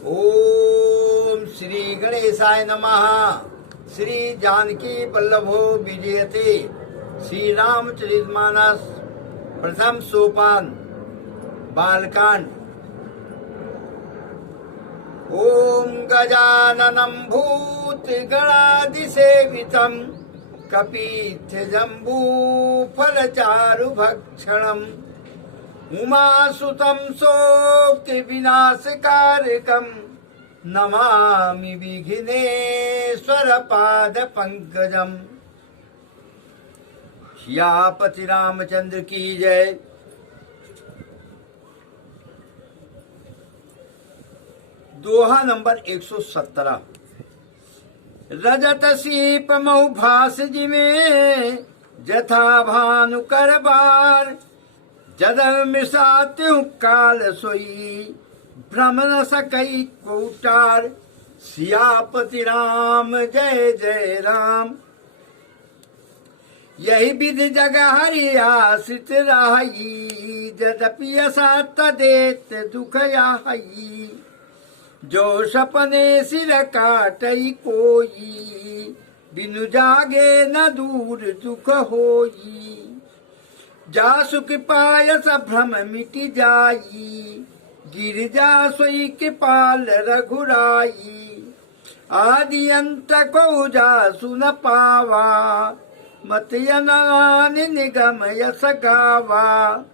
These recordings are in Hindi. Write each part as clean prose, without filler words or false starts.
ओम श्री गणेशाय नमः। श्री जानकी वल्लभो विजयते। श्री रामचरितमानस प्रथम सोपान बालकांड। ओम गजाननं भूतगणादिसेवितं कपीत्यजम्बूफलचारुभक्षणम् उमासुतं शोकविनाशकारकं नमामि विघ्नेश्वरपादपङ्कजम्। सियापति रामचंद्र की जय। दोहा नंबर 117। रजत सीप महु भास जिमे जथा भानु कर बार जदम मिसात्यु काल सोई भ्रम न सकई कोटार। सियापति राम जय जय राम। यही विधि जग हरि आश्रित राही जदपि असात देत दुख याही। जो सपने सिर काटई कोई बिनु जागे न दूर दुख होई। जासु कृपायस भ्रम मिटि जाई गिरिजा सोई कृपाल रघुराई। आदि अंत को जासु न पावा मत यनानि निगम यस गावा।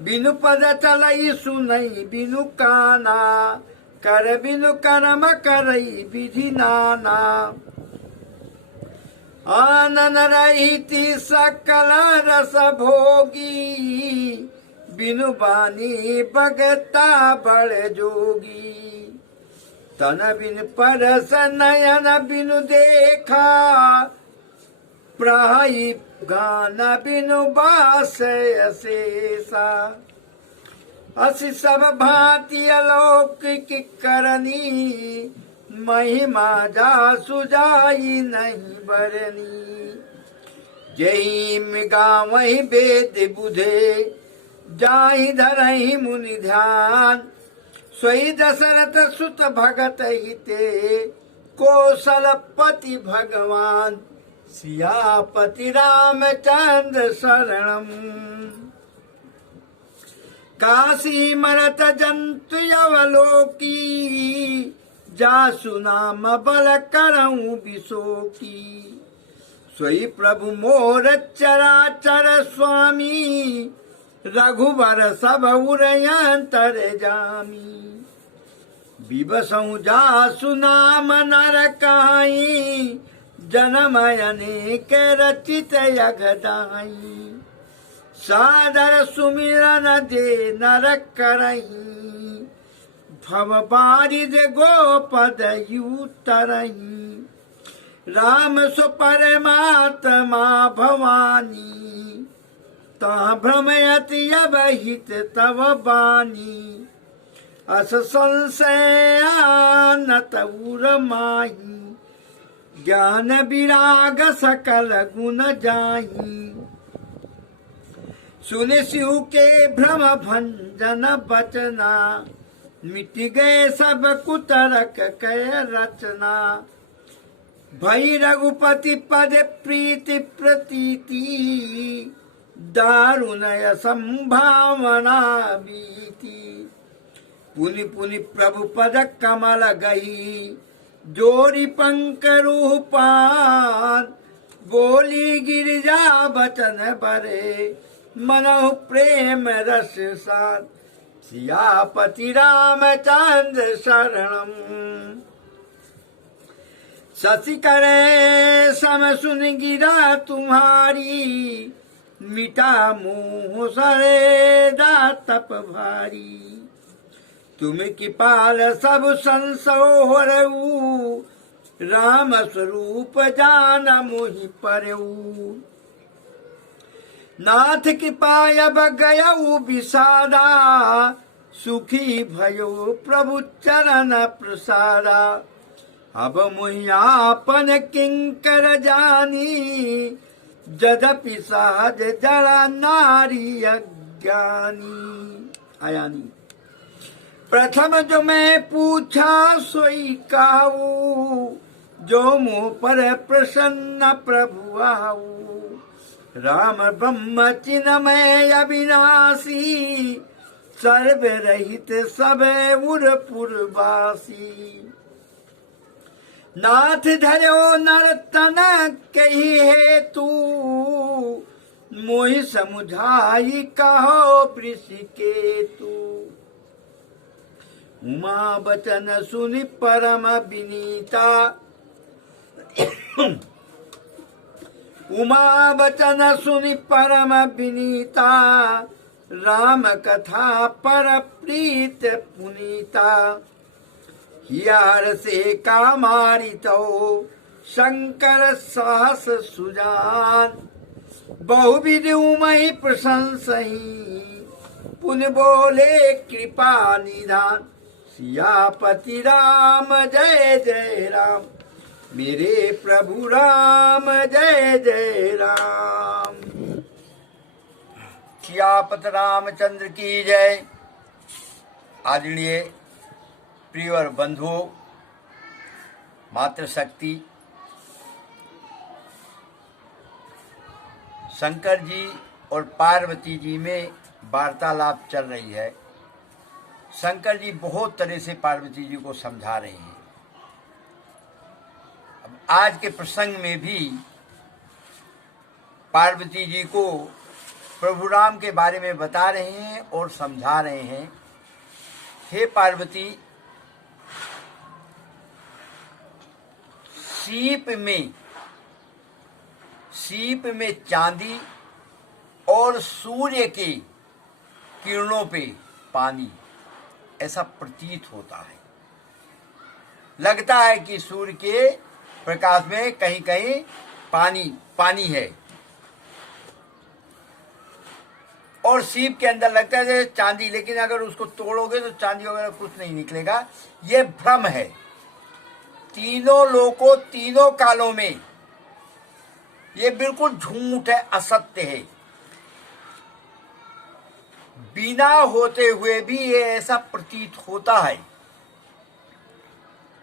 बिनु पद चलई सुनई बिनु काना कर बिनु कर्म करई विधि नाना। आनन रहिति सकल रस भोगी बिनु बानी भगता बड़ जोगी। तन बिन परस नयन बिनु देखा प्राही गान बिनु बास अशेषा। असि सब भांति अलौकिक करनी महिमा जासु जाई नहीं बरनी। जही मिगा वही वेद बुधे जाहि धरहि मुनि ध्यान। सोई दशरथ सुत भगत हिते कौशलपति भगवान। सियापति रामचंद्र शरणम। काशी मरत जंतु अवलोकी जासु नाम बल करऊं बिसोकी। सोई प्रभु मोर चराचर स्वामी रघुबर सब उरयंतर जामी। विवसऊ जासु नाम नर काई जनमयने के रचित यगदाई। सादर सुमिरन दे नर करही भव बारिद गोपद यूतरही। राम सु परमात्मा भवानी ता भ्रमयति अवहित तव बानी। अस संशय आनत उर माही ज्ञान विराग सकल गुण जाही। सुन शिव के भ्रम भंजन बचना मिट गए सब कुतरक कय रचना। भई रघुपति पद प्रीति प्रतीति दारुणय संभावना बीती। पुनि पुनि प्रभु पद कमल गई जोरी पंकरूह पान। बोली गिरिजा बचन बरे मनहु प्रेम रस सार। सियापति रामचंद्र शरणम। शशि करे सम सुन गिरा तुम्हारी मिटा मुँह सरे दातप भारी। तुम कृपाल सब संसो हरऊ राम स्वरूप जान मोहि परऊ। नाथ कृपायब गयऊ विषादा सुखी भयो प्रभु चरण प्रसादा। अब मुह्यापन किंकर जानी जदपि सहज जड़ा नारी अज्ञानी। आयानी प्रथम जो मैं पूछा सोई काऊ, जो मुँह पर प्रसन्न प्रभु आऊ। राम ब्रह्म चिन्मय अविनाशी, सर्व रहित सब उरपुरवासी। नाथ धर्यो नर्तन कही हेतु, मोहि समुझाई कहो वृषिकेतु। उमा बचन सुनि परम विनीता, उमा बचन सुनि परम विनीता। राम कथा पर प्रीत पुनीता। हियार से कामारितो शंकर सहस सुजान। बहुविध उमहि प्रशंसहि, पुन बोले कृपा निधान। सियापति राम जय जय राम, मेरे प्रभु राम जय जय राम। सियापति रामचंद्र की जय। आदरणीय प्रियवर बंधुओं, मातृशक्ति, शंकर जी और पार्वती जी में वार्तालाप चल रही है। शंकर जी बहुत तरह से पार्वती जी को समझा रहे हैं। अब आज के प्रसंग में भी पार्वती जी को प्रभु राम के बारे में बता रहे हैं और समझा रहे हैं। हे पार्वती, सीप में चांदी और सूर्य के किरणों पे पानी, ऐसा प्रतीत होता है। लगता है कि सूर्य के प्रकाश में कहीं कहीं पानी है, और सीप के अंदर लगता है चांदी, लेकिन अगर उसको तोड़ोगे तो चांदी वगैरह कुछ नहीं निकलेगा। ये भ्रम है। तीनों लोगों, तीनों कालों में ये बिल्कुल झूठ है, असत्य है। बिना होते हुए भी ये ऐसा प्रतीत होता है,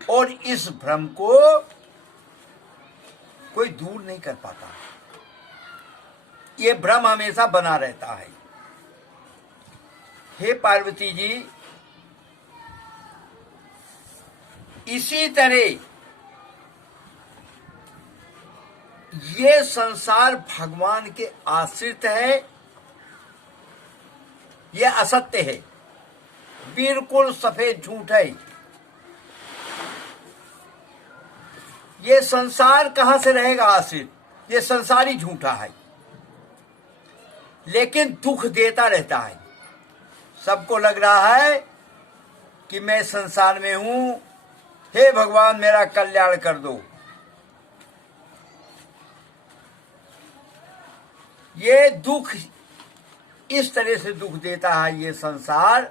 और इस भ्रम को कोई दूर नहीं कर पाता। ये भ्रम हमेशा बना रहता है। हे पार्वती जी, इसी तरह ये संसार भगवान के आश्रित है, ये असत्य है, बिल्कुल सफेद झूठ है। ये संसार कहां से रहेगा आश्रित? ये संसार ही झूठा है, लेकिन दुख देता रहता है। सबको लग रहा है कि मैं संसार में हूं, हे भगवान मेरा कल्याण कर दो। ये दुख इस तरह से दुख देता है ये संसार,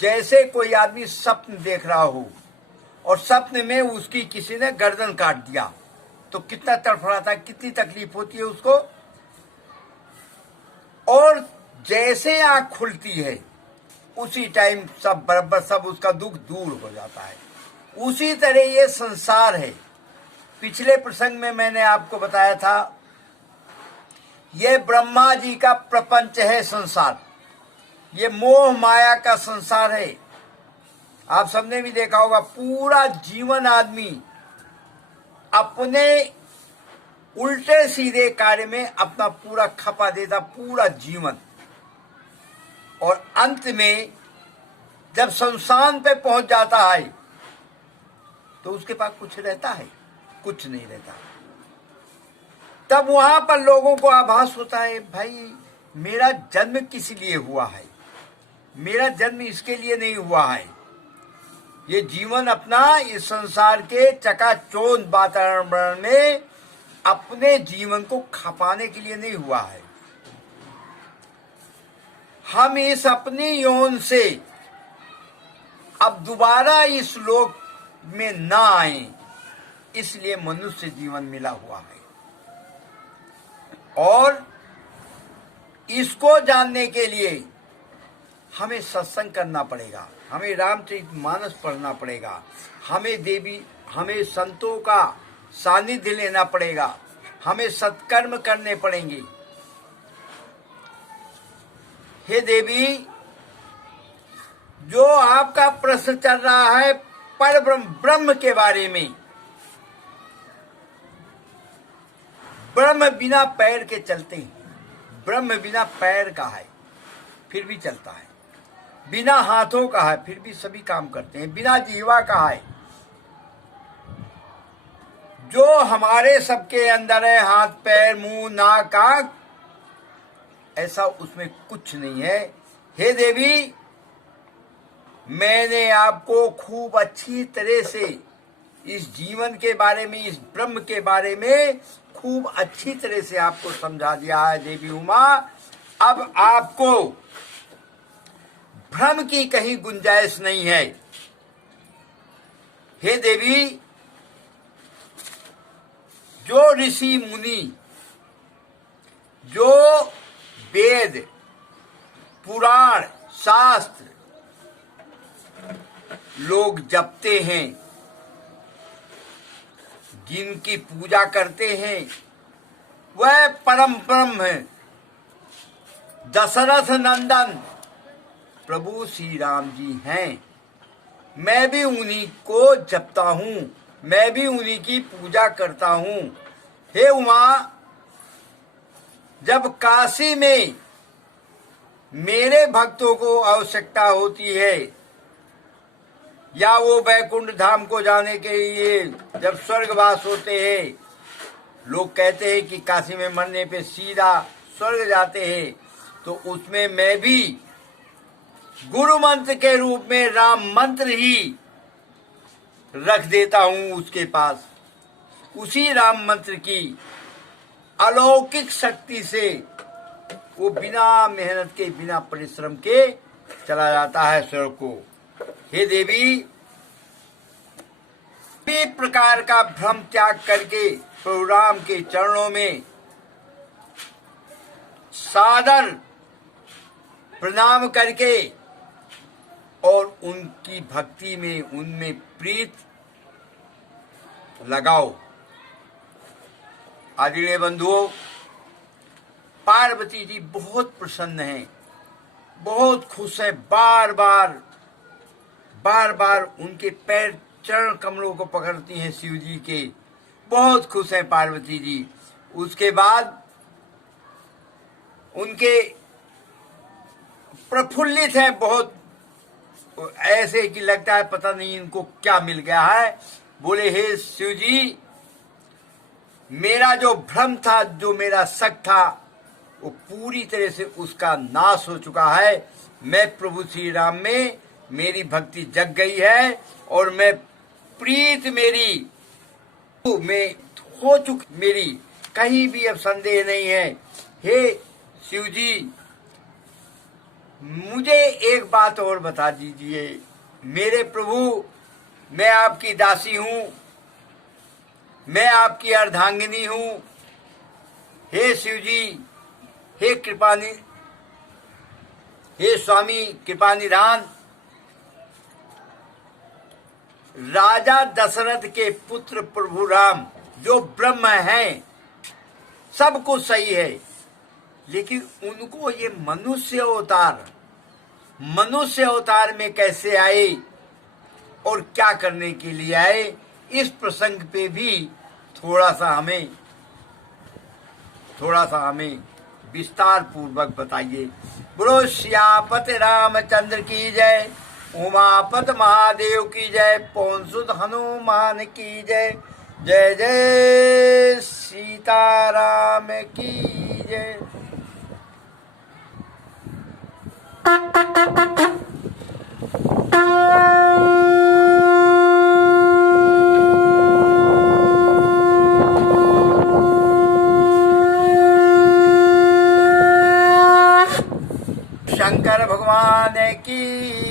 जैसे कोई आदमी स्वप्न देख रहा हो और स्वप्न में उसकी किसी ने गर्दन काट दिया, तो कितना तड़फड़ाता है, कितनी तकलीफ होती है उसको। और जैसे आंख खुलती है उसी टाइम सब बराबर, सब उसका दुख दूर हो जाता है। उसी तरह ये संसार है। पिछले प्रसंग में मैंने आपको बताया था, ये ब्रह्मा जी का प्रपंच है संसार, ये मोह माया का संसार है। आप सबने भी देखा होगा, पूरा जीवन आदमी अपने उल्टे सीधे कार्य में अपना पूरा खपा देता, पूरा जीवन, और अंत में जब शमशान पे पहुंच जाता है तो उसके पास कुछ रहता है? कुछ नहीं रहता। तब वहां पर लोगों को आभास होता है, भाई मेरा जन्म किस लिए हुआ है? मेरा जन्म इसके लिए नहीं हुआ है। ये जीवन अपना इस संसार के चकाचौंध वातावरण में अपने जीवन को खपाने के लिए नहीं हुआ है। हम इस अपनी यौन से अब दोबारा इस लोक में ना आए, इसलिए मनुष्य जीवन मिला हुआ है। और इसको जानने के लिए हमें सत्संग करना पड़ेगा, हमें रामचरितमानस पढ़ना पड़ेगा, हमें संतों का सानिध्य लेना पड़ेगा, हमें सत्कर्म करने पड़ेंगे। हे देवी, जो आपका प्रश्न चल रहा है पर ब्रह्म के बारे में, ब्रह्म बिना पैर के चलते हैं, ब्रह्म बिना पैर का है फिर भी चलता है, बिना हाथों का है फिर भी सभी काम करते हैं, बिना जीवा का है, जो हमारे सबके अंदर है, हाथ पैर मुंह नाक आंख, ऐसा उसमें कुछ नहीं है। हे देवी, मैंने आपको खूब अच्छी तरह से इस जीवन के बारे में, इस ब्रह्म के बारे में खूब अच्छी तरह से आपको समझा दिया है देवी उमा। अब आपको भ्रम की कहीं गुंजाइश नहीं है। हे देवी, जो ऋषि मुनि, जो वेद पुराण शास्त्र लोग जपते हैं, जिनकी पूजा करते हैं, वह परम ब्रह्म है, दशरथ नंदन प्रभु श्री राम जी हैं। मैं भी उन्हीं को जपता हूं, मैं भी उन्हीं की पूजा करता हूं। हे उमा, जब काशी में मेरे भक्तों को आवश्यकता होती है, या वो वैकुंठ धाम को जाने के लिए जब स्वर्गवास होते हैं, लोग कहते हैं कि काशी में मरने पे सीधा स्वर्ग जाते हैं, तो उसमें मैं भी गुरु मंत्र के रूप में राम मंत्र ही रख देता हूं उसके पास। उसी राम मंत्र की अलौकिक शक्ति से वो बिना मेहनत के, बिना परिश्रम के चला जाता है स्वर्ग को। हे देवी, भी प्रकार का भ्रम त्याग करके प्रभु राम के चरणों में सादर प्रणाम करके और उनकी भक्ति में, उनमें प्रीत लगाओ। आदरणीय बंधुओं, पार्वती जी बहुत प्रसन्न हैं, बहुत खुश हैं, बार बार उनके पैर चरण कमलों को पकड़ती हैं शिव जी के, बहुत खुश हैं पार्वती जी। उसके बाद उनके प्रफुल्लित हैं बहुत, ऐसे कि लगता है पता नहीं इनको क्या मिल गया है। बोले, हे शिव जी, मेरा जो भ्रम था, जो मेरा शक था, वो पूरी तरह से उसका नाश हो चुका है। मैं प्रभु श्री राम में मेरी भक्ति जग गई है और मैं प्रीत मेरी में हो चुकी, मेरी कहीं भी अब संदेह नहीं है। हे शिव जी, मुझे एक बात और बता दीजिए। मेरे प्रभु, मैं आपकी दासी हूं, मैं आपकी अर्धांगिनी हूं। हे शिव जी, हे कृपानी, हे स्वामी कृपानिधान, राजा दशरथ के पुत्र प्रभु राम जो ब्रह्म हैं, सब कुछ सही है, लेकिन उनको ये मनुष्य अवतार में कैसे आए और क्या करने के लिए आए, इस प्रसंग पे भी थोड़ा सा हमें विस्तार पूर्वक बताइए। बोलो श्यापति रामचंद्र की जय, उमापत महादेव की जय, पवन सुत हनुमान की जय, जय जय सीताराम की जय। शंकर भगवान की